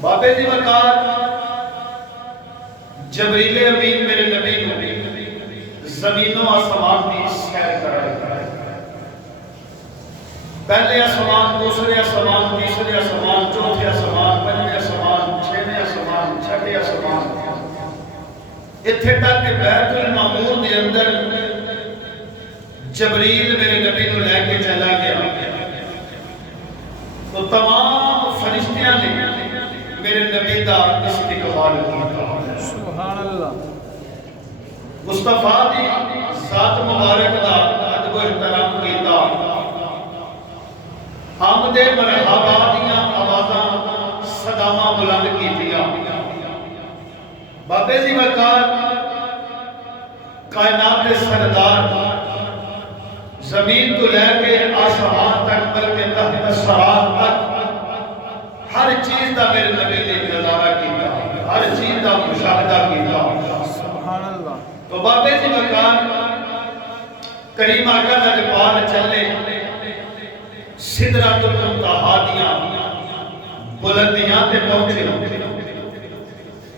بابے دی وقار جبریل امین میرے نبی کو زمین و آسمان کی سیر کرائے، پہلے آسمان، دوسرے آسمان، تیسرے آسمان، چوتھے آسمان، پنجویں آسمان، چھویں آسمان، چھٹے آسمان، اتھے تک کہ بیت المعمور دے اندر جبریل میرے نبی کو لے کے چلا گیا تو تمام فرشتیاں نے میرے نبی دا استقبال کیا۔ سبحان اللہ۔ مصطفیٰ دی ذات مبارک دا ادب و احترام کیتا، حمد مرحبا دیاں آوازاں صداواں بلند کیتیاں۔ بابے جی وقار کائنات کے سردار زمین کو لے کے آسمان تک بلکہ تحت سرات تک ہر چیز دا میرے نبی نے نظارہ کیتا، ہر چیز دا مشاہدہ کیتا۔ سبحان اللہ۔ تو بابے جی وقار کریم آقا دا جبال چلے سدرۃ المنتہا دیاں بلندیاں تے پہنچے،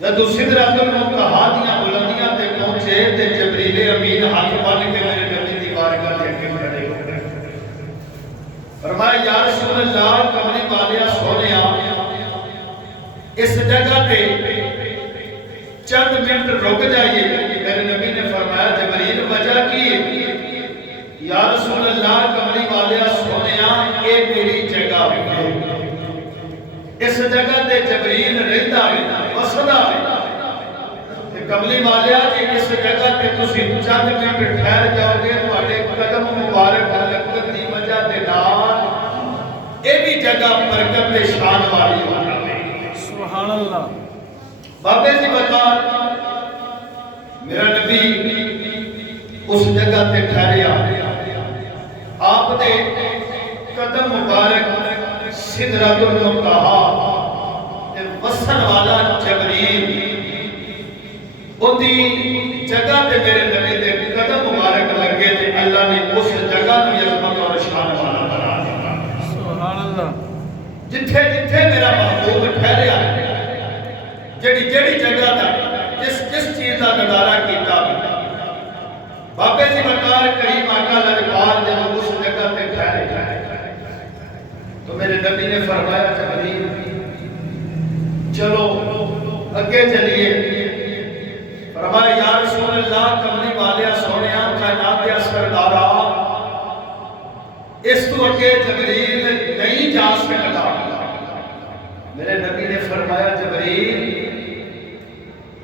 جدو سدرۃ المنتہا دیاں بلندیاں تے پہنچے تے جبریل امین ہاتھ بن کے میرے نبی دی بارگاہ دے کے کھڑے ہو گئے، فرمایا یا رسول اللہ کملی والیا سونیا اس جگہ تے چند منٹ رک جائیے۔ میرے نبی نے فرمایا جبریل وجہ کی ہے؟ یا رسول اللہ کملی والیا سونیا اے میری جگہ ہے، اس جگہ تے جبریل رہتا ہے، وسدا ہے، کملی والیا کہ اس جگہ تے تسی چند منٹ ٹھہر جاؤ گے تواڈے قدم مبارک لگن دی وجہ دے نال اے بھی جگہ برکت تے شان والی ہو جائے۔ سبحان اللہ۔ بابے جی وقار میرا نبی اس جگہ تے ٹھہریا، آپ دے قدم مبارک سدرۃ المنتہا تے وسن والا جبریل اُندی جگہ تے میرے نبی دے قدم مبارک لگے تے اللہ نے اس جگہ نو عظمت اور شان والا بنا دیا۔ سبحان اللہ۔ جتھے جتھے میرا محبوب ٹھہریا جڑی جڑی جگہ دا جس چیز کا نظارہ کیتا بابے جی وقار کریم آقا لجپال جب اس جگہ تے ٹھہرے تو میرے نبی نے فرمایا جبریل چلو اگے چلیے، فرمایا یا رسول اللہ کملی والیا سونیا کائنات دے سردارا اس تو اگے جبریل نہیں جا سکتا۔ میرے نبی نے فرمایا جبریل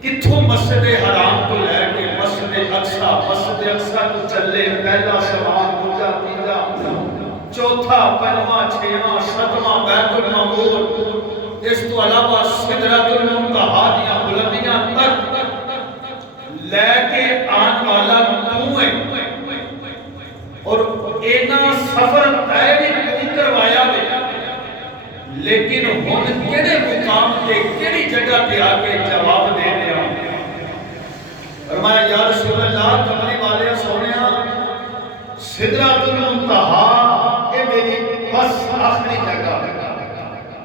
کتھوں مسجد حرام کو لے کے مسجد اقصی کو چلے، پہلا سوال دوجا تیجا چوتھا پنجواں چھواں ستواں بیت المعمور، اس تو علاوہ سدرۃ المنتہا دیاں بلندیاں تک لے کے آن والا تو ہے، اور اینا سفر طے بھی تو کروایا دے، لیکن ہن کیڑے مقام تے کیڑی جگہ تے آ کے جواب دے رہا؟ فرمایا یا رسول اللہ کملی والے سونیا سدرۃ المنتہا اے میری بس آخری جگہ ہے،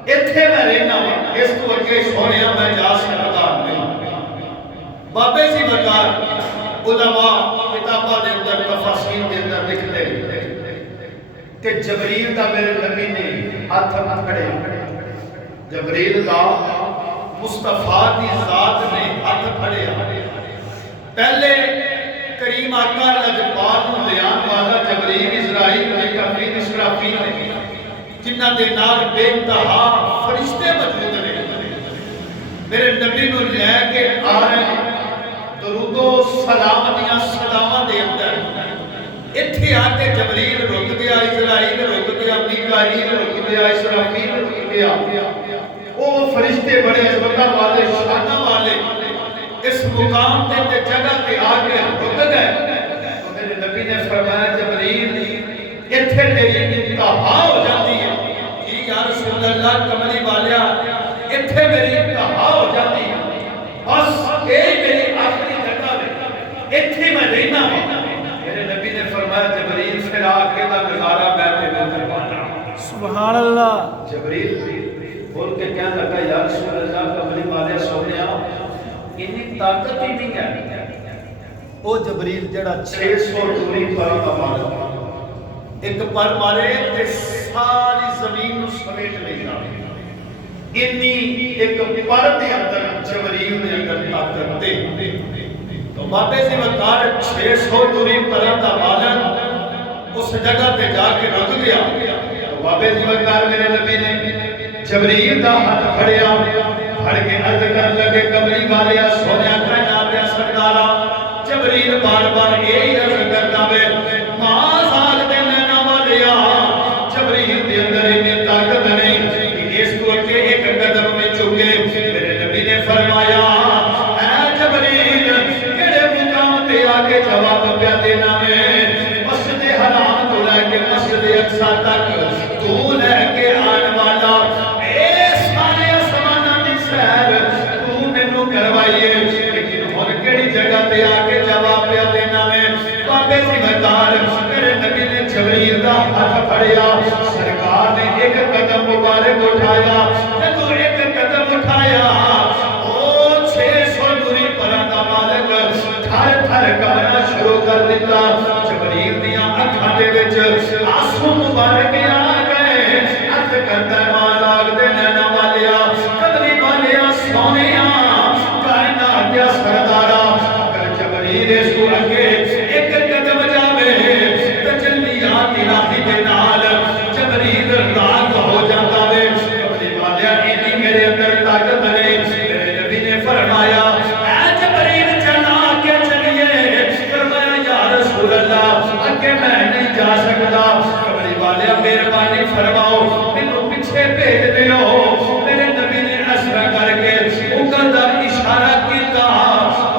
ایتھے میں رہنا ہوں، اس تو اگے سونیا میں جا سکتا نہیں۔ بابے جی وقار علماء کتاباں دے اندر تفاسیر دے اندر لکھتے ہیں کہ جبریل دا میرے نبی نے ہاتھ پکڑے، جبریل دا مصطفیٰ دی ذات نے ہاتھ پھڑے، پہلے کریم آقا لجپال نو لیان والا جبریل اسرائیل میکائیل اسرافیل نے جنہ دے نال بے انتہا فرشتے موجود نے میرے نبی نو لے کے آ رہے درود و سلام دیاں صداواں دے اندر، اتھے آ کے جبریل رک گیا، اسرائیل رک گیا، میکائیل رک گیا، اسرافیل رک گیا، وہ فرشتے بڑے عظمتاں والے شاناں والے اس مقام تے جگہ تے آ کے رک گئے۔ تو میرے نبی نے فرمایا جبریل اتھے تیری انتہا ہو جاتی ہے، جی یا رسول اللہ کملی والیا اتھے میری انتہا ہو جاتی ہے، بس یہی میری آخری جگہ ہے، اتھے میں رہنا ہوں۔ میرے نبی نے فرمایا جبریل پھر آ کے دا نظارہ بیت میں کروانا۔ سبحان اللہ۔ جبریل بول کے کہنے لگا یا رسول اللہ کملی والے سونے اتنی طاقت ہی نہیں ہے. وہ جبریل جڑا 600 دوری پر مارا ایک پر مارے تے ساری زمین نو سمیٹ لینا. انی ایک پر دے اندر جبریل دے اندر طاقت تے تو بابے سی وقار 600 دوری پر دا مالک اس جگہ پہ جا کے رک گیا. تو بابے سی وقار میرے نبی نے جبریل دا ہاتھ پھڑیا پھڑ کے عرض کر لگے کملی والے سونیا کائنات دے سردارا. جبریل بار بار یہی عرض کرتا وے ماں ساگ دے نینا والیا جبریل دے اندر اتنی طاقت نہیں کہ اس کو اٹھے ایک قدم میں چکے. میرے نبی نے فرمایا اے جبریل کیڑے مقام تے آگے جواب پیا دینا میں مسجد حرام تو لے کے مسجد اقصی تک تو لے کے آن والا اے سارے آسماناں دی سیر تو مینوں کروائیے لیکن ہن کیڑی جگہ تے آ کے جواب پیا دینا میں. بابے سی وقار میرے نبی نے جبریل دا ہاتھ پھڑیا سرکار نے ایک قدم مبارک اٹھایا. جدوں ایک قدم اٹھایا او 600 دوری پراں دا مالک تھر تھر کمنا شروع کر دیتا. جبریل دیاں اکھاں دے وچ آنسو مبارک آ گئے. عرض کرتا ہے ماں لاگ دے نینا والیا کملی والیا سونیا کائنات دے سردارا اگر جبریل اس کو اگے ایک قدم جاوے تجلیات الہی دے نال جبریل راگ ہو جاتا وے. کملی والیا اتنی میرے اندر طاقت نہیں. میرے نبی نے فرمایا اے جبریل چلا کے چلیے. فرمایا یا رسول اللہ اگے میں نہیں جا سکتا. کملی والیا مہربانی فرماؤ مینوں پیچھے بھیج دیو. میرے نبی نے اشارہ کر کے انگل دا اشارہ کیتا.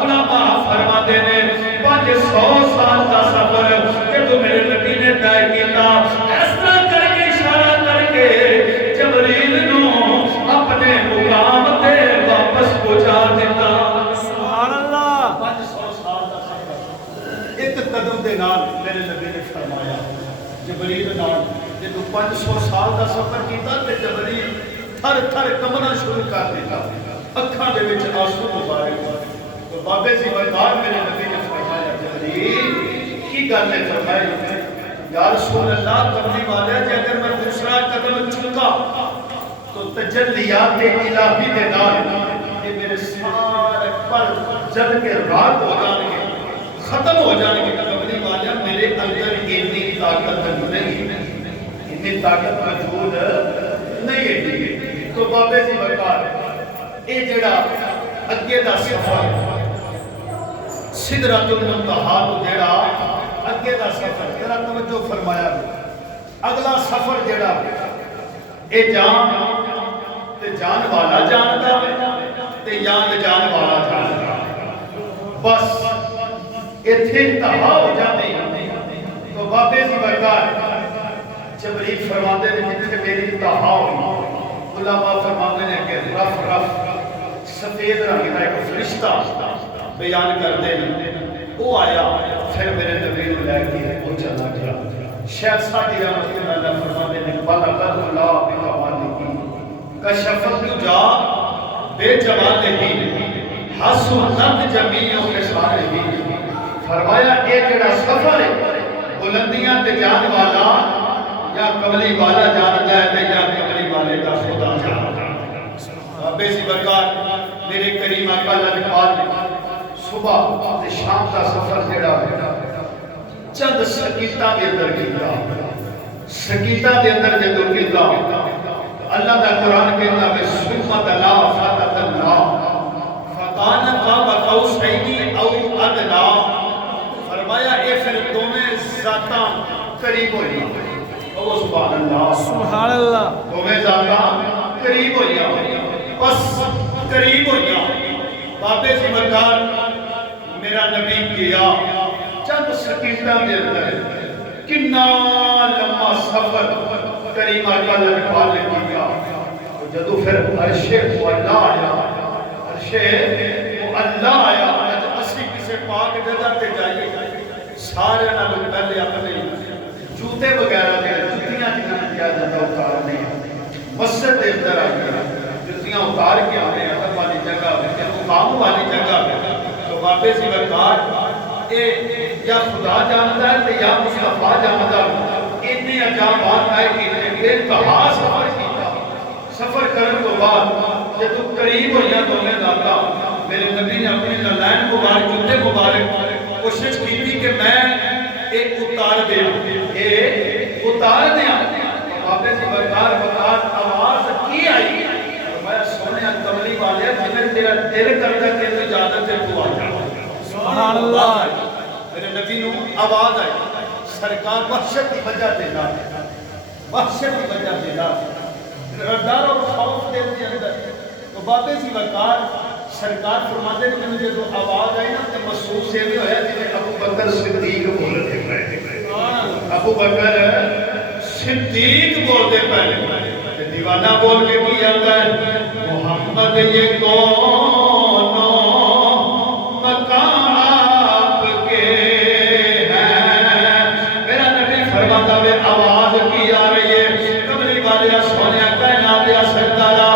علماء فرماتے نے 500 سال دا سفر جدوں میرے نبی نے طے کیتا اس طرح کر کے اشارہ کر کے جبریل نو اپنے مقام تے واپس پہنچا دیتا. سبحان اللہ. 500 سال دا سفر ایک قدم دے نال میرے نبی نے فرمایا جبریل نال جدوں 500 سال دا سفر کیتا تے جبریل تھر تھر کمنا شروع کر دیتا. اکھاں دے وچ آنسو مبارک. تو بابے سی وقار میرے نبی نے فرمایا جبریل کی گل ہے. فرمایا یا رسول اللہ کملی والے جے اگر میں دوسرا قدم چکا تو تجلیات الہی دے نال یہ میرے سارے پر جل کے رات ہو جان گے ختم ہو جان گے. کملی والے میرے اندر اتنی طاقت نہیں اتنی طاقت موجود نہیں ہے. تو بابے سی وقار اے جڑا اگے دا سفر سدرۃ المنتہا تو جڑا اگے دا سفر ذرا توجہ فرمایا. اگلا سفر جڑا اے جان تے جان والا جاندا تے جان جان والا جاندا. بس ایتھے انتہا ہو جاندی. تو بابے سی وقار جبریل فرماندے نے جتھے میری انتہا ہوئی علماء فرماندے نے کہ رف رف سفید رنگ کا ایک فرشتہ بیان کرتے ہیں وہ آیا پھر میرے نبی نے لے کے وہ چلا گیا. شیخ سعدی رحمۃ اللہ فرماتے ہیں بلغ اللہ بکمالہ کشف جا بے جمالہ حسنت جمیع خصالہ. فرمایا اے جڑا سفر ہے بلندیاں تے جان والا یا کملی والا جانتا ہے تے یا کملی والے کا خدا جانتا ہے. بے سی وقار میرے کریم آقا الفاظ صبح تے شام کا سفر جڑا ہے چند سکیتاں دے اندر کیتا. سکیتاں دے اندر جدوں کیتا اللہ دا قرآن کہتا ہے ثم دنا فتدنا فکان قاب قوسین او ادنا. فرمایا اے پھر دونوں ذاتاں قریب ہوئی. او سبحان اللہ سبحان اللہ. دونوں ذاتاں قریب ہوئی بس قریب ہوئی. بابے سی وقار میرا نبی کیا چند سکیتاں دے اندر کنا لمبا سفر کریم آقا لکھوا لے کیا. جدو پھر عرش اللہ آیا عرش اللہ آیا. اسی کسے پاک جگہ تے جائیے سارے نال پہلے اپنے جوتے وغیرہ دے جتیاں جنہاں کیا جاتا اتار نہیں مسجد دے اندر آ گیا. جتیاں اتار کے آنے ادب والی جگہ میں مقام والی جگہ میں تو بابے سی وقار یا خدا جانتا ہے تو یا مصطفیٰ جانتا ہے اتنی عجابات آئے کہ بے انتہا سفر کیتا سفر کرنے کو بعد جب تو قریب ہویا تو میں داتا میرے نبی نے اپنی لائن مبارک جتے مبارک کوشش کی تھی کہ میں ایک اتار دیا بابے سی وقار آواز کی آئی میں سونے کملی والے جنہیں تیرا دل کرتا کہ تو اجازت ہے تو آ جا سبحان اللہ میرے نبی نو آواز آئی سرکار وحشت کی وجہ دینا وحشت کی وجہ دینا ڈر اور خوف دل کے اندر تو بابے سی وقار سرکار فرماتے ہیں کہ مجھے جو آواز آئی نا تو محسوس سے بھی ہویا جنہیں ابو بکر صدیق بولتے پہلے ابو بکر صدیق بولتے پہلے دیوانہ بول کے کی آتا ہے محمد یہ کون مقام آپ کے ہیں میرا نبی فرماتا ہے آواز کی آ رہی ہے کملی والیا سونیا کائنات یا سردارا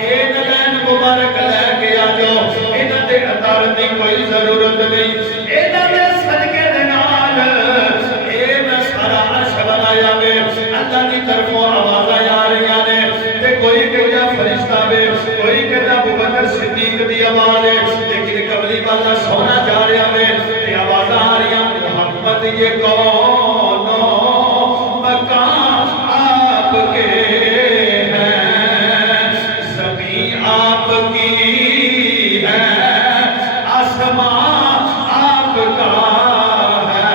این لین مبارک لے کے آ جاؤ انہاں دے اتار دی کوئی ضرورت نہیں انہاں دے صدقے دے نال اے میں سارا عرش بنایا وے اللہ دی طرفوں آوازاں آ رہی نے تے کوئی کہیا فرشتہ وے کوئی کہتا ابو بکر صدیق دی آواز ہے لیکن کملی والا سونا جا رہا وے تے آوازاں آ رہی محمد یہ کون مقام آپ کے ہیں زمین آپ کی ہے آسمان آپ کا ہے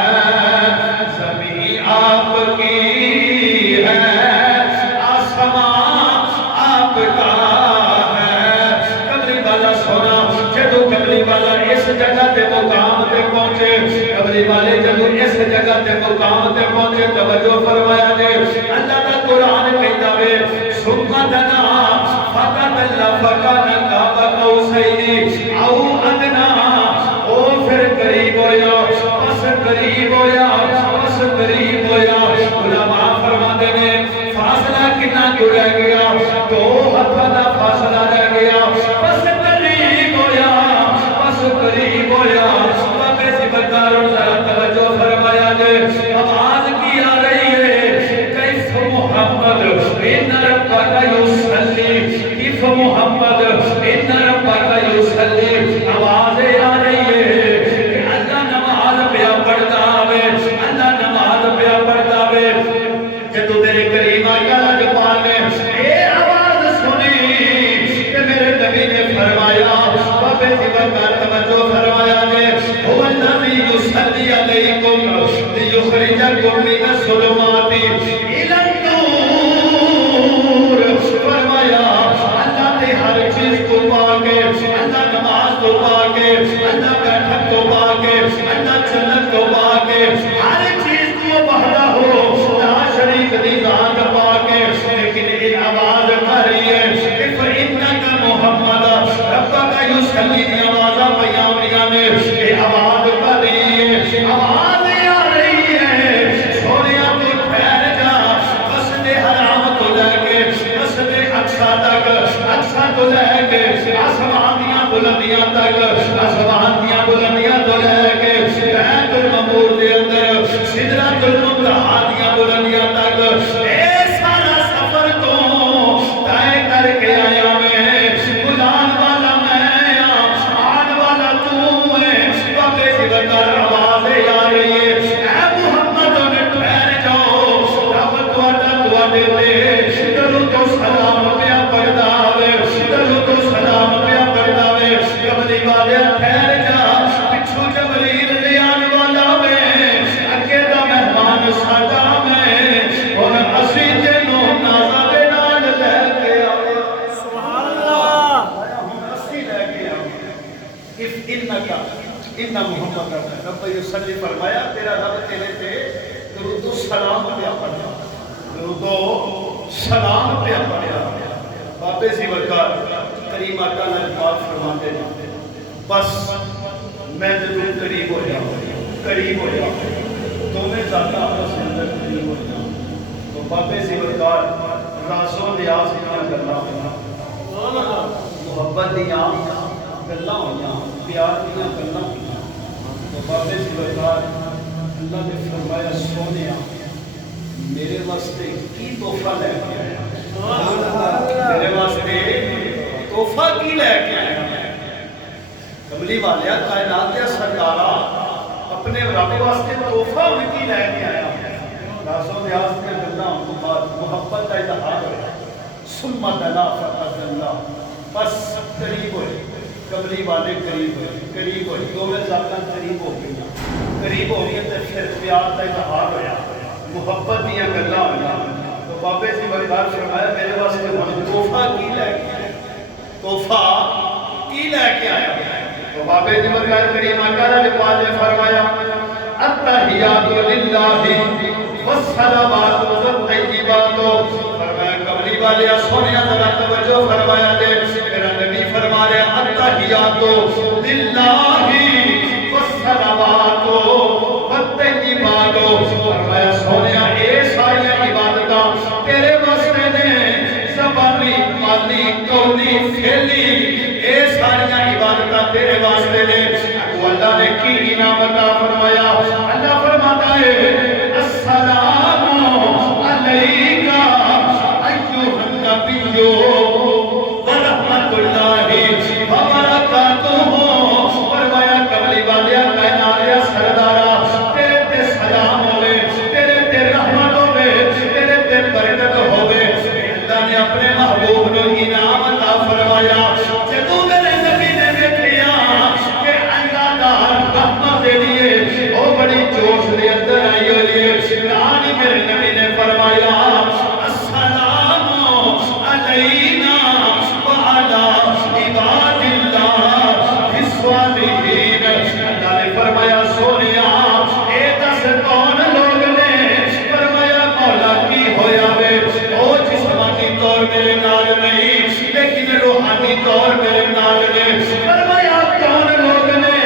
زمین آپ کی ہے آسمان آپ کا ہے کملی والا سونا جدو کملی والا اس جگہ تے مقام تے پہنچے کملی والے جدو اس جگہ تے مقام تے پہنچے توجہ فرمایا جے اللہ کا قرآن کہتا وے ثم دنا فتدلى فكان قاب قوسين او ادنى او پھر قریب ہویا پس قریب ہویا پس قریب ہویا علماء فرماتے نے فاصلہ کتنا کیوں رہ گیا دو ہتھاں دا فاصلہ رہ گیا پس قریب ہویا پس قریب ہویا بابے سی بکار ذرا توجہ فرمایا جے آواز کی آ رہی ہے کیف محمد ان ربک یصلی کیف محمد ان ربک یصلی آواز آ رہی ہے کہ اللہ نماز پہ پڑھتا ہے اللہ نماز پہ پڑھتا ہے جدو تیرے کریم آقا لجپال نے اے آواز سنی کہ میرے نبی نے فرمایا بابے سی بکار توجہ فرمایا نے هو الذی یصلی علیکم لیخرجکم من الظلمات الی النور فرمایا اللہ تے ہر چیز کو پاکے اللہ نماز کو پاکے اللہ بیٹھک کو پاکے اللہ جنت کو پاکے ہر چیز کو وحدہ ہو لا شریک دی ذات پاکے لیکن یہ آواز کر رہی ہے کہ فَإِنَّكَ مُحَمَّدَ رَبَّكَ يُسَلِّ دی آوازہ پیامیاں نے یہ آواز کر رہی ہے آواز آ رہی ہے سونیا تو ٹھہر جا مسجد حرام تو لے کے مسجد اقصی تک اقصی تو لے کے آسمان دیاں بلندیاں تک آسمان دیاں بلندیاں تو لے کے بیت المعمور دے اندر سدرۃ المنتہا دیاں بلندیاں تک اے سارا سفر تو طے کر کے آیا میں بلان والا میں آن والا تو ہے بابے سی بکر آواز آ رہی ہے اے محمد نے ٹھہر جاؤ رب تواڈا تے درود و سلام پیا پڑھدا وے درود و سلام پیا پڑھدا وے کملی والے ٹھہر جا پچھو جبریل لے آنے والا وے اگے دا مہمان ساڈا میں ہن اسی تینوں نازا دے نال لے کے آئے سبحان اللہ ہن اسی لے کے آئے اف انکا ان محمد رب یصلی فرمایا تیرا رب تیرے تے درود و سلام پیا پڑھا درود و سلام پیا پڑھا بابے سی وقار کریم آقا لجپال فرماتے ہیں بس میں ضرور قریب ہو جاؤں دونوں ذاتہ آپس کے اندر قریب ہو جاؤں تو بابے سی وقار رازوں نیاز اتنا کرنا ہونا محبت دیاں گلاں ہوئیاں پیار دیاں گلاں ہوئیاں تو بابے جی برکات اللہ نے فرمایا سونیا میرے واسطے کی تحفہ لے کے آیا میرے واسطے تحفہ کی لے کے آیا کملی والیا کائنات یا سرکارہ اپنے رب واسطے تحفہ بھی کی لے کے آیا رازوں نیاز میں گلاں تو بعد محبت کا اظہار ہوا ثم دنا فتدلا بس قریب ہوئے کملی والے قریب ہوئے دو میں ذاتاں قریب ہو قریب ہو گئی تو پھر پیار کا اظہار ہوا محبت دیا گلاں ہویا تو بابے جی برکار فرمایا میرے واسطے ہن تحفہ کی لے کے آیا تحفہ کی لے کے آیا تو بابے جی برکار کریم آقا نے پاک نے فرمایا التحیات للہ والصلوات والطیبات فرمایا کملی والے سونیا ذرا توجہ فرمایا دے میرا نبی فرما رہا التحیات للہ والصلوات والطیبات فرمایا سونیا اے ساری عبادتاں تیرے واسطے نے زبانی مالی قولی فعلی اے ساری عبادتاں تیرے واسطے نے اللہ نے کی انعام عطا فرمایا اللہ فرماتا ہے السلام علیکہ ایھا النبی ورحمۃ اللہ وبرکاتہ فرمایا کملی والیا کائنات یا سردارا تیرے تے سلام ہوے تیرے تے رحمت ہوے تیرے تے برکت ہوے اللہ نے اپنے محبوب نو انعام عطا فرمایا جدوں میرے نبی نے دیکھیا کہ اللہ دا رحمت دے دیے او بڑی جوش دے اندر آئی ہوئی ہے آنی میرے نبی نے فرمایا السلام علینا وعلا عباد اللہ الصالحین اللہ نے فرمایا سونیا اے دس کون لوگ نے فرمایا مولا کی ہویا وے او جسمانی طور میرے نال نہیں لیکن روحانی طور میرے نال نے فرمایا کون لوگ نے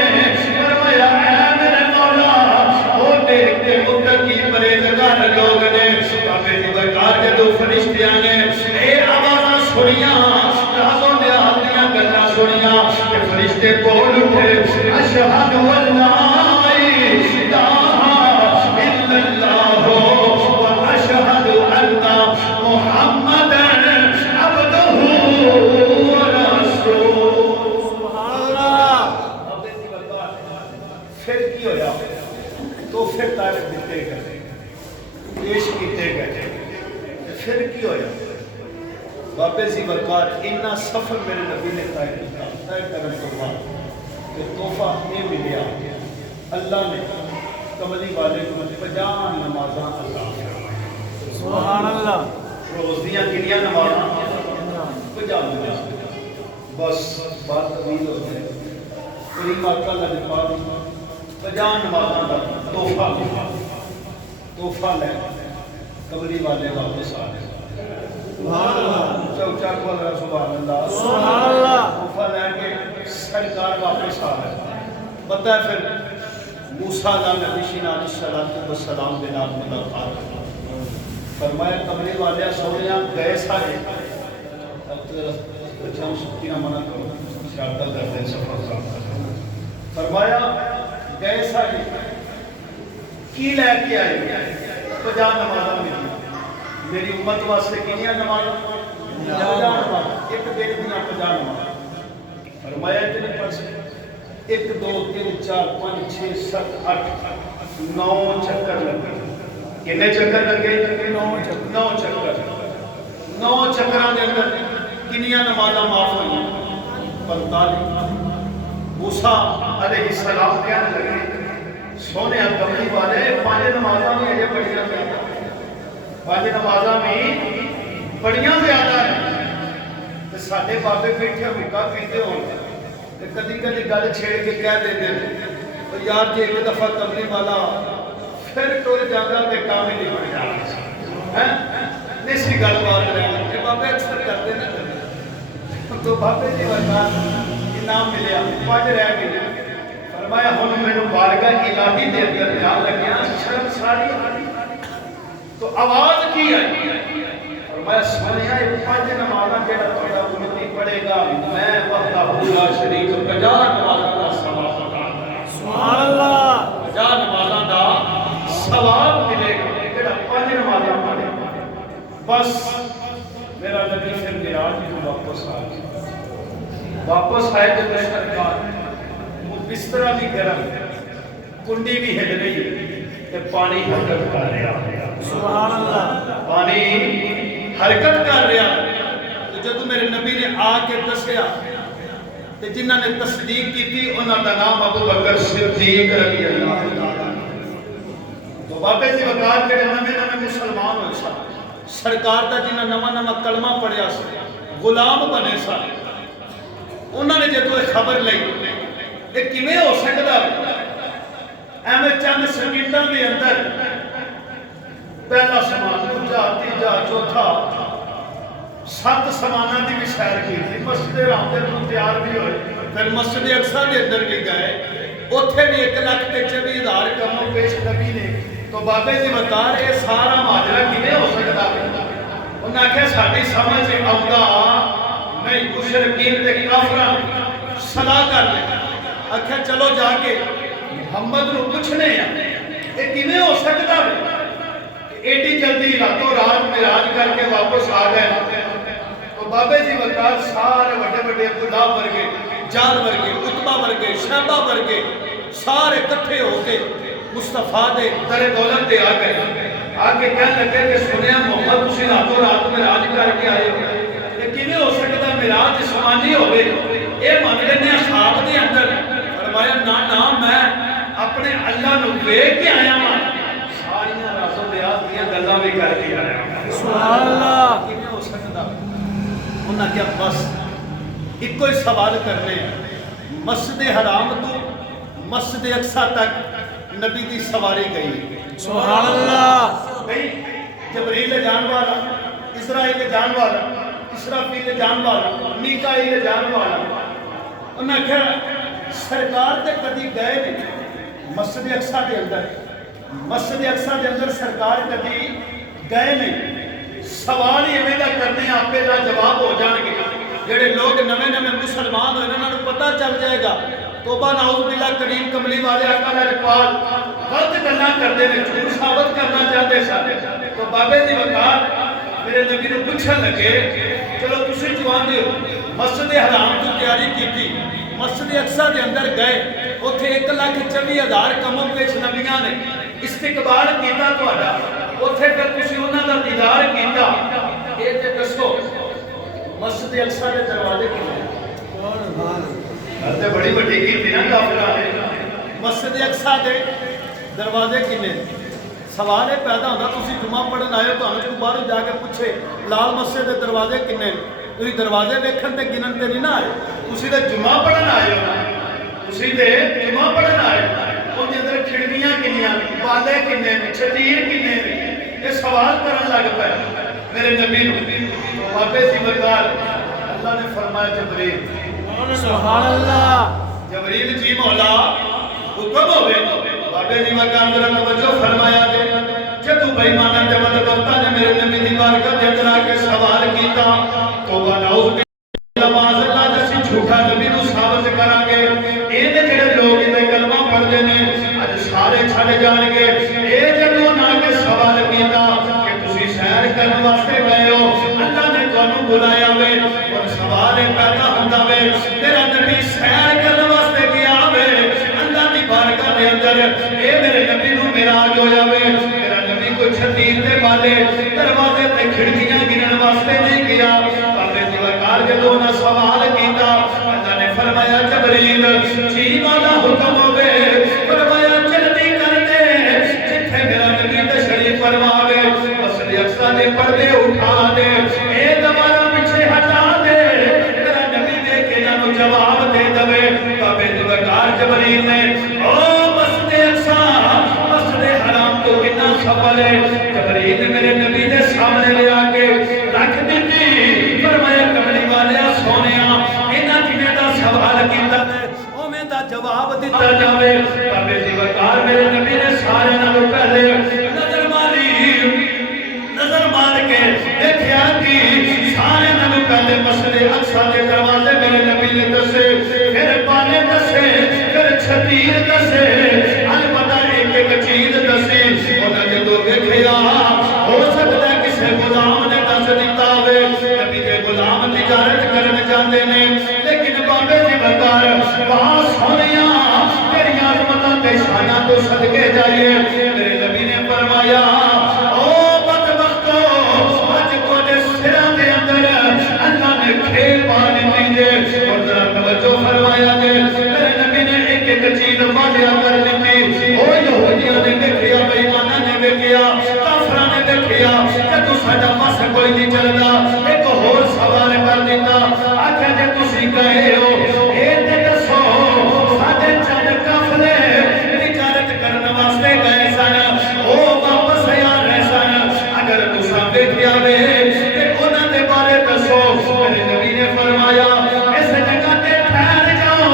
فرمایا اے میرے مولا او دیکھتے متقی پرہیزگار لوگ نے بابے جی برکار جدو فرشتیاں نے اے آوازاں سنیاں رازوں نے آدیاں گلاں سنیاں کہ فرشتے بول اٹھے اشہد اللہ الہ الا اللہ و اشہد ان محمدًا عبدہ و رسولہ سبحان اللہ بابے جی برکار پھر کی ہویا تو پھر تعریف دیتے گئے پیش کیتے گئے پھر کی ہویا بابے سی برکار اتنا سفر میرے نبی نے طے کرنے کے بعد کہ تحفہ یہ ملیا اللہ نے کملی والے کو 50 نمازاں عطا فرمائیں سبحان اللہ روز دیاں کنیاں نمازاں 50 نمازاں بس بات طویل ہو جائے کریم آقا اللہ نے پاک 50 نمازاں کا تحفہ لے کملی والے واپس آ گئے سبحان اللہ چوچا کھول رہا سبحان اللہ سبحان اللہ تحفہ لے کے سرکار واپس آ گئے پتہ ہے پھر موسیٰ علیہ نبی السلام کے نام ملاقات فرمایا کملی والے سونیا گئے سارے اب تو بچہ سکتی نہ منع کرو شاردہ کرتے ہیں سفر فرمایا گئے سارے کی لے کے آئے 50 نمازاں ملی میری امت واسطے کنیاں نمازاں 50 نمازاں ایک دن دیاں 50 نمازاں فرمایا اتنے پڑھ سکتے 1 2 3 4 5 6 7 8 9 چکر لگے کتنے چکر لگے 9 چکر 9 چکراں دے اندر کنیاں نمازاں معاف ہوئیں 45 موسیٰ علیہ السلام کہنے لگے سونے کملی والے 5 نمازاں میں یہ بڑیاں زیادہ 5 نمازاں میں بڑیاں زیادہ ہیں تو ساڑھے بابے بیٹھے مکہ پیتے ہوں کدی کدی گل چھیڑ کے کہہ دیتے ہیں تو یار جی ایک دفعہ کملی والا پھر ٹور جاگا تے کام ہی نہیں بڑھ جانا نہیں سی گل بات رہنا کہ بابے اکثر کرتے ہیں تو بابے جی برکات انعام ملیا 5 رہ گئے فرمایا ہن مینوں بارگاہ الہی دے اندر جان لگیا شرم ساری تو آواز کی آئی فرمایا سنیا یہ 5 نمازاں جڑا تہاڈا امتی پڑھے گا میں وحدہ لا شریک 50 نمازاں دا ثواب عطا کروں. سبحان اللہ. 50 نمازاں دا ثواب ملے گا جڑا 5 نمازاں پڑھے. بس میرا نبی پھر معراج تو واپس آ گیا. واپس آئے تو سرکار وہ بستر بھی گرم کنڈی بھی ہل رہی ہے پانی حرکت کر رہا. سبحان اللہ. پانی حرکت کر رہا. تو جب میرے نبی نے آ کے دسیا تے جنہاں نے تصدیق کی تھی انہاں دا نام ابو بکر صدیق رضی اللہ تعالیٰ. تو بابے جی وقار کے نویں مسلمان ہوئے سن. سرکار دا جنہاں نواں کلمہ پڑھیا سی غلام بنے سن. انہاں نے جدو خبر لئی کہ کیویں ہو سکدا ایویں چند سیکنڈاں دے اندر پہلا سامان دوجا تیجا چوتھا 7 ساماناں دی بھی سیر کی تھی. مسجد حرام دے اندر تیار بھی ہوئے. پھر مسجد اقصی دے اندر بھی گئے. اوتھے بھی 1,24,000 کموں پیش نبی نے. تو بابے جی وقار یہ سارا ماجرا کیویں ہو سکدا؟ انہاں آکھیا ساڈی سمجھ آوندا نہیں. مشرکین تے کافراں صلاح کر لے. آکھیا چلو جا کے محمد نو پوچھنے ہیں یہ کیویں ہو سکدا ایڈی جلدی راتوں رات معراج کر کے واپس آ گئے. تو بابے جی وقار سارے بڑے بڑے عبداللہ ورگے جان ورگے عتبہ ورگے شیبہ ورگے سارے کٹھے ہو کے مصطفیٰ دے در دولت دے آ گئے. آ کے کہنے لگے کہ سنیا محمد تسی راتوں رات معراج کر کے آئے ہو یہ کیویں ہو سکدا معراج جسمانی ہوئے یہ من لینے خواب دے اندر. فرمایا نا میں اپنے اللہ نو ویکھ کے آیا ہاں ساریاں راز و نیاز دیاں گلاں بھی کر کے آیا ہاں. سبحان اللہ. کیویں ہو سکدا؟ انہاں کیا بس ایک ہی سوال کرنے ہیں. مسجد حرام تو مسجد اقصی تک نبی دی سواری گئی. سبحان اللہ. نہیں جبریل جان والا اسرائیل جان والا اسرافیل جان والا میکائیل جان والا. انہاں کیا سرکار تے کدی گئے نہیں مسجد اقصی دے اندر. مسجد اقصی دے اندر سرکار کدی گئے نہیں. سوال ہی ایویں دا کرنے آپے دا جواب ہو جان گے. جڑے لوگ نویں مسلمان ہوئے انہاں نوں پتہ چل جائے گا توبہ نعوذ باللہ کریم کملی والے آقا لاجپال غلط گلاں کردے نے جھوٹ ثابت کرنا چاہتے سن. تو بابے جی وقار میرے نبی نوں پوچھن لگے چلو تسی جو آندے ہو مسجد حرام تو تیاری کیتی مسجد اقصی دے اندر گئے اوتھے 1,24,000 کموں پیش نبیاں نے استقبال کیتا تہاڈا. اوتھے پھر تسی انہاں دا دیدار کیتا. اے تے دسو مسجد اقصی دے دروازے کنے؟ تے بڑی بڑی کیتی نا کافراں نے. مسجد اقصی دے دروازے کنے؟ سوال یہ پیدا ہوتا تسی جمعہ پڑھن آئے ہو تانوں کوئی باہر جا کے پوچھے لال مسجد دے دروازے کنے؟ تسی دروازے ویکھن تے گنن تے نہیں نہ آئے. تسی تے جمعہ پڑھن آئے ہو نا. تسی تے جمعہ پڑھن آئے ہو. اون دے اندر کھڑکیاں کنیاں نے بالے کنے نے چھتیر کنے نے یہ سوال کرن لگ پئے میرے نبی نوں. بابے جی وقار اللہ نے فرمایا جبریل سبحان اللہ. جبریل جی مولا حکم ہوئے. بابے جی وقار ذرا توجہ فرمایا دے جدو بے ایماناں دے بدبختاں نے میرے نبی دی بارگاہ دے اندر آ کے سوال کیتا توبہ نعوذ باللہ معاذ اللہ جسی جھوٹا نبی نوں ثابت کران گے. اے دے جڑے لوگ ایں کلمہ پڑھدے نے اج سارے چھڈ جان گے. اے جدوں نہ کے سوال کیتا کہ تسی سیر کرن واسطے گئے ہو اللہ نے تانوں بلایا وے اور سوال پیدا ہوندا وے میرا نبی سیر کرن واسطے گیا وے اللہ دی بارگاہ دے اندر. اے میرے نبی نوں معراج ہویا وے. میرا نبی کوئی چھتیر تے بالے دروازے تے کھڑکیاں گنن واسطے نہیں گیا. بابے دی وقار جدوں نہ سوال کیتا اللہ نے فرمایا جبریل جی والا حکم ہوے. فرمایا جلدی کر دے جتھے میرا نبی تشریف فرماوے مسجد اقصی دے پردے اٹھا دے. اے دوبارہ پیچھے ہٹا دے میرا نبی دے کے انہاں نوں جواب دے دے. بابے دی وقار جبریل نے او مسجد اقصی مسجد حرام تو کتنا سفر ہے. جبریل نے میرے نبی دے سامنے لے آ کے رکھ دتی. فرمایا کملی والیا سونیا انہاں جنہاں دا سوال کیتا ہے اوویں دا جواب دتا جاوے. بابے دی وقار میرے نبی نے سارے نالوں پہلے نظر مار کے دیکھیا کہ سارے نالوں پہلے مسجد اقصا دے دروازے میرے نبی نے دسے، پھر بانے دسے، پھر چھتیر دسے، البتہ ایک ایک چیز دسی۔ انہاں جدوں ویکھیا ہو سکتا ہے کسے غلام نے دس دتا ہوئے، نبی دے غلام تجارت کرن جاندے نے، لیکن بابے دی وقار وہاں سونیاں تیریاں عظمتاں تے شاناں تو صدقے جائیے۔ میرے نبی نے فرمایا او بدبختو، اج تواڈے سراں دے اندر اللہ نے کھیل پا دتی جے۔ اور ذرا توجہ فرمایا جے، میرے نبی نے ایک ایک چیز واضح کر دتی۔ او یہودیاں نے ویکھیا، بے ایماناں نے ویکھیا، کافراں نے ویکھیا کہ تو ساڈا مس کوئی نہیں چلدا، ایک ہور سوال کر دیتا، آکھیا جے تسی گئے ہو اے تے دسو ساڈے چند قافلے تجارت کرن واسطے گئے سن، او واپس آ رہے سن، اگر تساں ویکھیا وے تے انہاں دے بارے دسو۔ میرے نبی نے فرمایا اس جگہ تے ٹھہر جاؤ،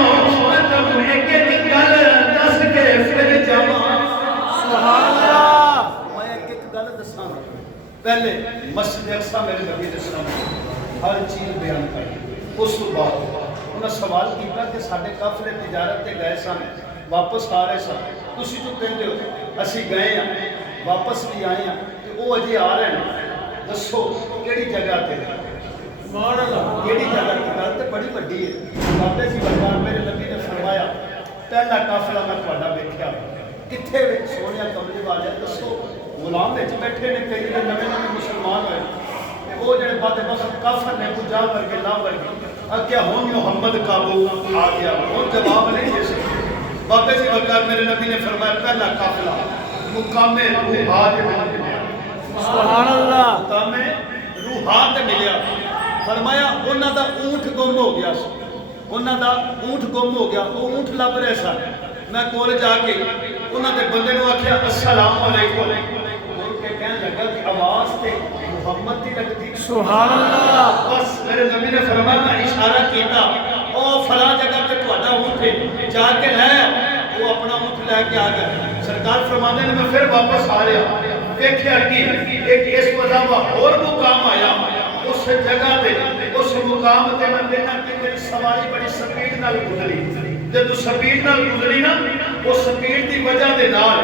میں تمہیں ایک ایک گل دس کے پھر جاواں۔ سبحان اللہ میں ایک ایک گل دساں گا۔ پہلے مسجد اقصا میرے نبی نے سامنے ہر چیز بیان کری، اس تو بعد انہوں نے سوال کیا کہ سارے قافلے تجارت تے گئے سن، واپس آ رہے سن، تسی تو کہتے ہو اسی گئے ہیں واپس بھی آئے ہیں کہ وہ اجے آ رہے ہیں، دسو کیڑی جگہ تے سبحان اللہ کیڑی جگہ تے؟ گل تے بڑی وڈی ہے۔ بابے جی بردار میرے نبی نے فرمایا پہلا قافلہ میں تہاڈا ویکھیا، کتھے وے؟ سونیا کملی والے دسو، غلام وچ بیٹھے نے، کئی نویں نویں مسلمان ہوئے، وہ جڑے بدبخت کافر نے کچھ جا کر کے لا کر کے کیا ہوں محمد قابو آ گیا، وہ جواب نہیں دے سکتے۔ بابے جی وقار میرے نبی نے فرمایا پہلا قافلہ مقام روحات ملیا، سبحان اللہ مقام روحات ملیا۔ فرمایا انہاں دا اونٹ گم ہو گیا، انہاں دا اونٹ گم ہو گیا، وہ اونٹ لب رہے سن۔ میں کول جا کے انہاں دے بندے نو آکھیا السلام علیکم، بول کے کہنے لگا کہ آواز تے محمد دی لگتی۔ سبحان اللہ بس میرے نبی نے فرمایا میں اشارہ کیتا او فلاں جگہ تے تہاڈا اونٹ ہے، جا کے لے وہ اپنا اونٹ لے کے آ گیا۔ سرکار فرماندے نے میں پھر واپس آ رہا، دیکھیا کہ ایک اس کو علاوہ اور مقام آیا، اس جگہ تے اس مقام تے میں دیکھا کہ میری سواری بڑی سپیڈ نال گزری۔ جدو سپیڈ نال گزری نا، وہ سپیڈ دی وجہ دے نال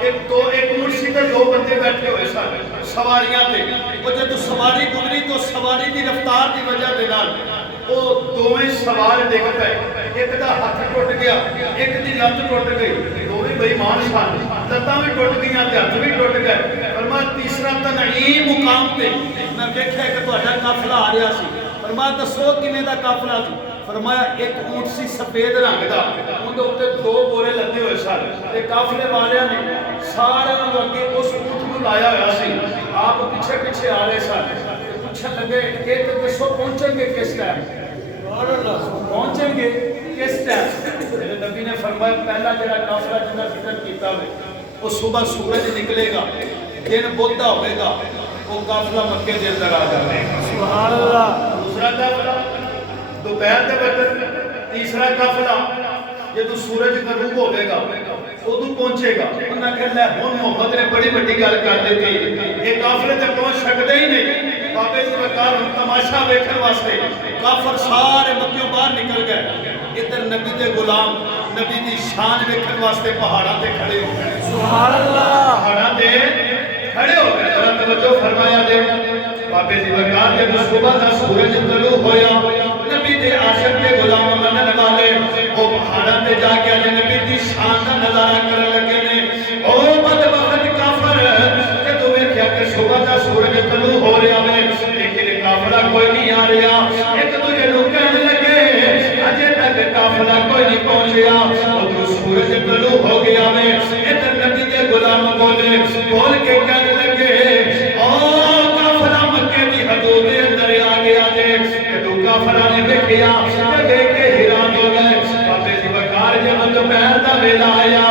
ایک اونٹ سی تے دو بندے بیٹھے ہوئے سن سواریاں تے، وہ جدو سواری گزری تو سواری دی رفتار دی وجہ دے نال وہ دوویں سوار ڈگ پئے، ایک دا ہاتھ ٹوٹ گیا، ایک دی لت ٹوٹ گئی، دوویں بے ایمان سن، لتاں بھی ٹوٹ گئیاں تے ہاتھ بھی ٹوٹ گئے۔ فرمایا تیسرا تنعیم مقام تے میں دیکھیا کہ تہاڈا قافلہ آ رہا سی۔ فرمایا دسو کیویں دا قافلہ سی؟ فرمایا ایک اونٹ سی سفید رنگ دا، اونٹ اوتے دو بورے لدے ہوئے سن، تے قافلے والیاں نے سارے نوں اگے اس اونٹ نوں لایا ہوا سی، آپ پیچھے پیچھے آ رہے سن۔ پوچھن لگے کہ دسو پہنچیں گے کس ٹائم؟ پہنچیں گے کس ٹائم؟ میرے نبی نے فرمایا پہلا جڑا قافلہ جنہاں ذکر کیتا ہوئے وہ صبح سورج نکلے گا، دن بہتا ہوئے گا، وہ قافلہ مکے دے اندر آ جائے گا۔ سبحان اللہ دوسرا قافلہ دوپہر دے وقت، تیسرا قافلہ جدو سورج غروب ہوئے گا ادو پہنچے گا۔ انہاں کہ لے ہن محمد نے بڑی بڑی گل کر دیتی، یہ قافلے تے پہنچ سکتے ہی نہیں۔ بابے جی وقار تماشا ویکھن واسطے کافر سارے مکیوں باہر نکل گئے، ادھر نبی دے غلام نبی دی شان ویکھن واسطے پہاڑاں تے کھڑے ہو گئے۔ سبحان اللہ پہاڑاں تے کھڑے ہو گئے۔ ذرا توجہ فرمایا جے، بابے جی وقار جب صبح دا سورج طلوع ہویا، نبی دے عاشق دے غلام منن والے وہ پہاڑاں تے جا کے نبی دی شان دا نظارہ کرن لگے نے۔ او بدبخت کافر کہ تو ویکھیا کہ صبح دا سورج طلوع ہو رہا ہے لیکن قافلہ کوئی نہیں آ رہا، ایک دوجے نوں کہنے لگے اجے تک قافلہ کوئی نہیں پہنچیا۔ ادھر سورج طلوع ہو گیا ہے، ادھر نبی دے غلام بولے بول کے کہنے لگے او قافلہ مکے دی حدود دے اندر آ گیا جے۔ جدوں کافراں نے ویکھیا تے ویکھ کے حیران ہو گئے۔ بابے دی وقار جب دوپہر دا ویلا آیا،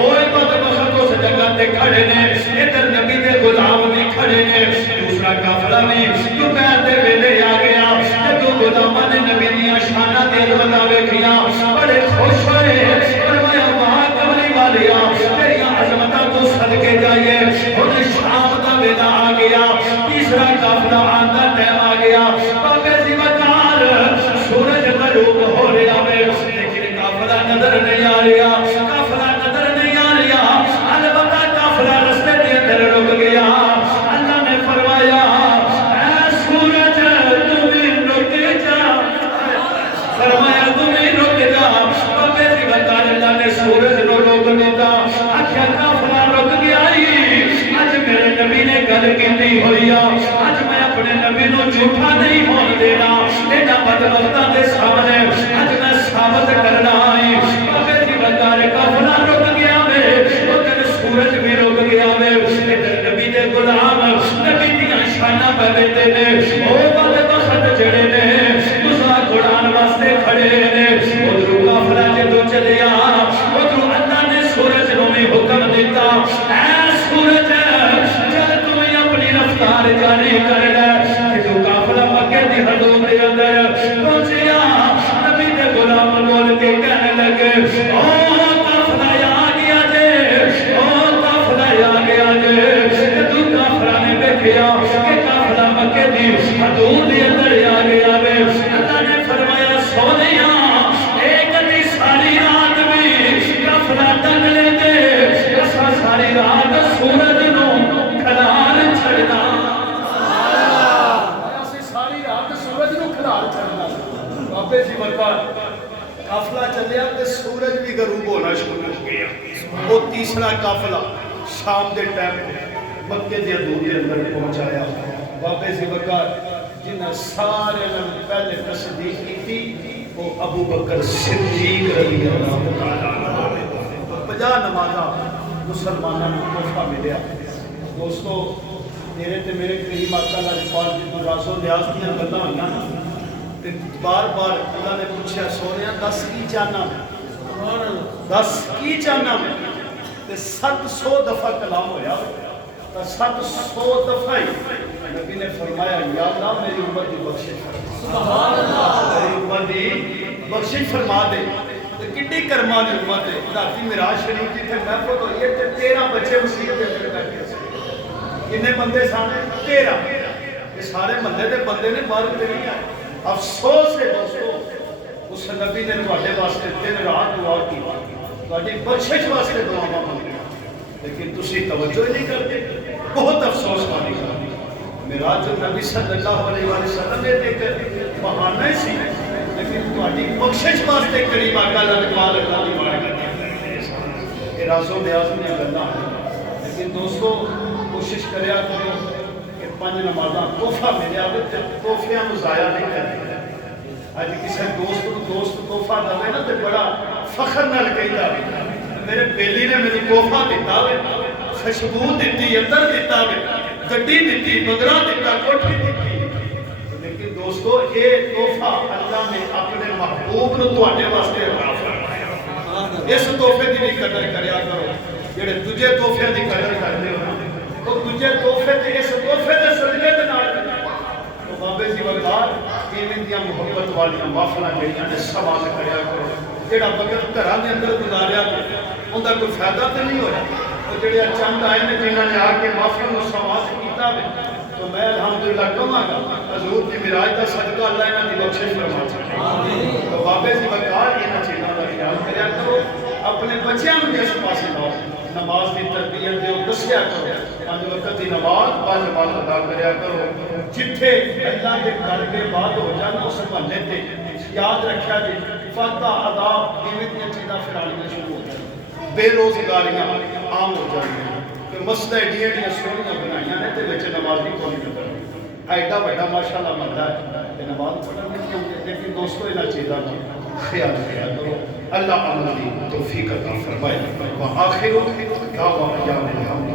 اوئے بدبخت اس جگہ تے کھڑے نے، ادھر نبی دے غلام بھی کھڑے نے، دوسرا قافلہ بھی دوپہر دے ویلے آ گیا۔ جدوں غلاماں نے نبی دیاں شاناں تے عظمتاں ویکھیاں بڑے خوش ہوئے، فرمایا واہ کملی والیا تیریاں عظمتاں تو صدقے جائیے۔ ہن شام دا ویلا آ گیا، تیسرا قافلہ آن دا ٹائم آ گیا۔ بابے دی وقار سورج نو روک دیتا آکھیا قافلہ رک گیا اج میرے نبی نے گل کیتی ہوئی اج میں اپنے نبی نو جھوٹا نہیں ہون دینا اینا بدبختاں دے سامنے اج میں ثابت کرنا آئی بابے دی وقار قافلہ رک گیا وے ادھر سورج بھی رک گیا وے ادھر نبی دے غلام نبی دیاں شاناں پویندے نے او بدبخت جڑے نے مذاق اڑان واسطے کھڑے نے ادھر قافلہ جدوں چلیا ادھر اللہ نے سورج نو بھی حکم دیتا اے سورج جل تو اپنی رفتار جاری کر لے جدوں قافلہ مکے دی حدود دے اندر پہنچیا نبی دے غلام بول کے کہنے لگے او قافلہ آ گیا جے او قافلہ آ گیا جے جدوں قافلہ نے دیکھیا کہ قافلہ مکے دی حدود دے اندر آ گیا وے اللہ نے فرمایا سونیا ایک دی ساری رات بھی قافلہ تک لے دے اسا ساری رات سورج نو کھلار چھڑنا اسی ساری رات سورج نو کھلار چھڑنا بابے جی برکات قافلہ چلیا تے سورج بھی غروب ہونا شروع ہو گیا وہ تیسرا قافلہ شام دے ٹائم مکے دی حدود دے اندر پہنچایا بابے جی برکات جنہیں سارے نے پہلے تصدیق کی تھی وہ ابو بکر صدیق رضی اللہ تعالیٰ عنہ 50 نمازاں مسلمانوں کو تحفہ ملیا دوستو میرے تے میرے کریم آقا اللہ کے پاک جی کو راز و نیاز دیاں گلاں ہوئیاں تے بار بار اللہ نے پوچھا سونیا دس کی چاہنا میں دس کی چاہنا میں تے 700 دفعہ کلام ہویا تو 700 دفعہ نبی نے فرمایا یا اللہ میری امت کی بخشش فرما سبحان اللہ میری امت کی بخشش فرما دے تو کتنی کرما دی امت ہے راتی معراج شریف جی تھے محفوظ ہوئی ہے کہ 13 بچے مسیح کے اندر بیٹھے تھے کتنے بندے سامنے 13 یہ سارے محلے دے بندے نے باہر تے نہیں آئے افسوس ہے دوستو اس نبی نے تواڈے واسطے دن رات دعا کی تواڈی بخشش واسطے دعاواں مانگی لیکن تسی توجہ نہیں کرتے بہت افسوس والی گل معراج نبی صلی اللہ علیہ وسلم نے ایک بہانہ سی لیکن تواڈی بخشش واسطے کریم آقا اللہ دی بارگاہ یہ راز و نیاز دی گلاں لیکن دوستو کوشش کریا کرو کہ 5 نمازاں تحفہ ملیا تے تحفیاں نوں ضائع نہیں کرنا اج کسی دوست کو دوست تحفہ دے نا تے بڑا فخر نال کہندا میرے بیلی نے میری تحفہ دیتا وے خوشبو دیتی عطر دیتا وے گڈی دیتی بنگلہ دیتا کوٹھی دیتی لیکن دوستو یہ تحفہ اللہ نے اپنے محبوب نو تواڈے واسطے عطا فرمایا اس تحفے دی بھی قدر کریا کرو جڑے دوجے تحفے دی قدر کردے ہو تو دوجے تحفے تے اس تحفے دے صدقے دے نال تو بابے جی وقار ایویں دیاں محبت والیاں محفلاں جڑیاں نے سوال کریا کرو جڑا بغیر گھراں دے اندر گزاریا اوندا کوئی فائدہ تے نہیں ہویا تو جڑے چند آئے نے جنہاں نے آ کے محفل نو سماعت کیتا وے تو میں الحمدللہ کہاں گا حضور دی معراج دا صدقہ اللہ انہاں دی بخشش فرما آمین تو بابے جی وقار انہاں چیزاں دا خیال کریا کرو اپنے بچیاں نوں اس پاسے لاؤ نماز دی تربیت دیو دسیا کرو 5 وقت دی نماز 5 نماز ادا کریا کرو جتھے اللہ دے گھر دے بعد ہو جان اس بہانے تے یاد رکھیا جی فتح عذاب ایویں دیاں چیزاں پھر آنیاں شروع ہو جائیں بے روزگاریاں عام ہو جائیں کہ مسجد ایڈیاں ایڈیاں سونیاں بنائیاں نے تے وچ نماز نہیں کوئی نہیں ایڈا بڑا ماشاءاللہ مردا ہے کہ نماز پڑھن نہیں آتے لیکن دوستو انہاں چیزاں دا خیال کیا کرو اللہ عمل دی توفیق عطا فرمائے وآخر دعوانا الحمد